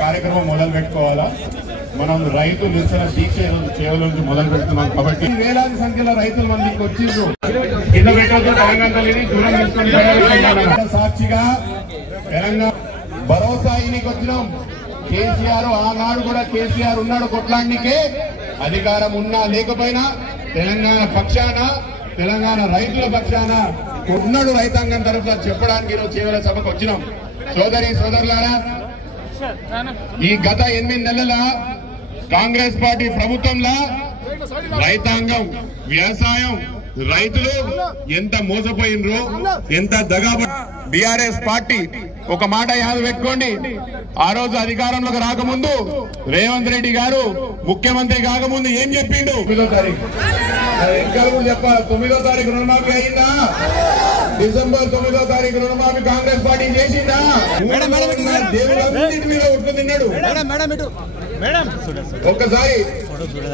కార్యక్రమం మొదలు పెట్టుకోవాలా. మనం రైతు నిరసన దీక్ష సేవల నుంచి మొదలు పెడుతున్నాం కాబట్టి వేలాది సంఖ్యలో రైతులు మందికి వచ్చిండ్రు. కింద పెట్టొద్దు, తెలంగాణ తల్లిని దూరం తీసుకొని సాక్షిగా తెలంగాణ భరోసా ఇనికి వచ్చినాం. కేసీఆర్ ఆనాడు కూడా కేసీఆర్ ఉన్నాడు కొట్లాడికే, అధికారం ఉన్నా లేకపోయినా తెలంగాణ పక్షాన, తెలంగాణ రైతుల పక్షాన ఉన్నాడు. రైతాంగం తరఫున చెప్పడానికి ఈరోజు చేవల సభకు వచ్చినాం. సోదరి సోదరులారా, ఈ గత 8 నెలల కాంగ్రెస్ పార్టీ ప్రభుత్వంలో రైతాంగం, వ్యవసాయం, రైతులు ఎంత మోసపోయినరు, ఎంత దగా. బీఆర్ఎస్ పార్టీ ఒక మాట యాద పెట్టుకోండి, ఆ రోజు అధికారంలోకి రాకముందు రేవంత్ రెడ్డి గారు ముఖ్యమంత్రి కాకముందు ఏం చెప్పిండు? 9వ తారీఖు ఇంకా చెప్పాలి. 9వ తారీఖు రుణమాఫీ అయిందా? డిసెంబర్ 9వ తారీఖు రుణమాఫీ కాంగ్రెస్ పార్టీ చేసిందా? దేవుళ్ళన్నింటి మీద ఉట్టు తిన్నాడు. ఒక్కసారి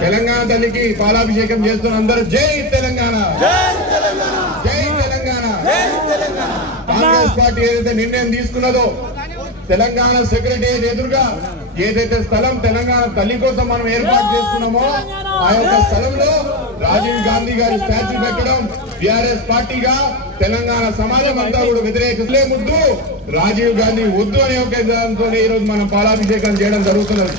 తెలంగాణ తల్లికి పాలాభిషేకం చేస్తున్న అందరూ జై తెలంగాణ, జై తెలంగాణ. కాంగ్రెస్ పార్టీ ఏదైతే నిర్ణయం తీసుకున్నదో, తెలంగాణ సెక్రటరియట్ ఎదురుగా ఏదైతే స్థలం తెలంగాణ తల్లి కోసం మనం ఏర్పాటు చేసుకున్నామో ఆ యొక్క స్థలంలో రాజీవ్ గాంధీ గారి స్టాచ్యూ పెట్టడం బీఆర్ఎస్ పార్టీగా తెలంగాణ సమాజం అంతా కూడా వ్యతిరేకిస్తలే ముద్దు, రాజీవ్ గాంధీ వద్దు అనే ఒక విధానంతో ఈ రోజు మనం పాలాభిషేకం చేయడం జరుగుతున్నది.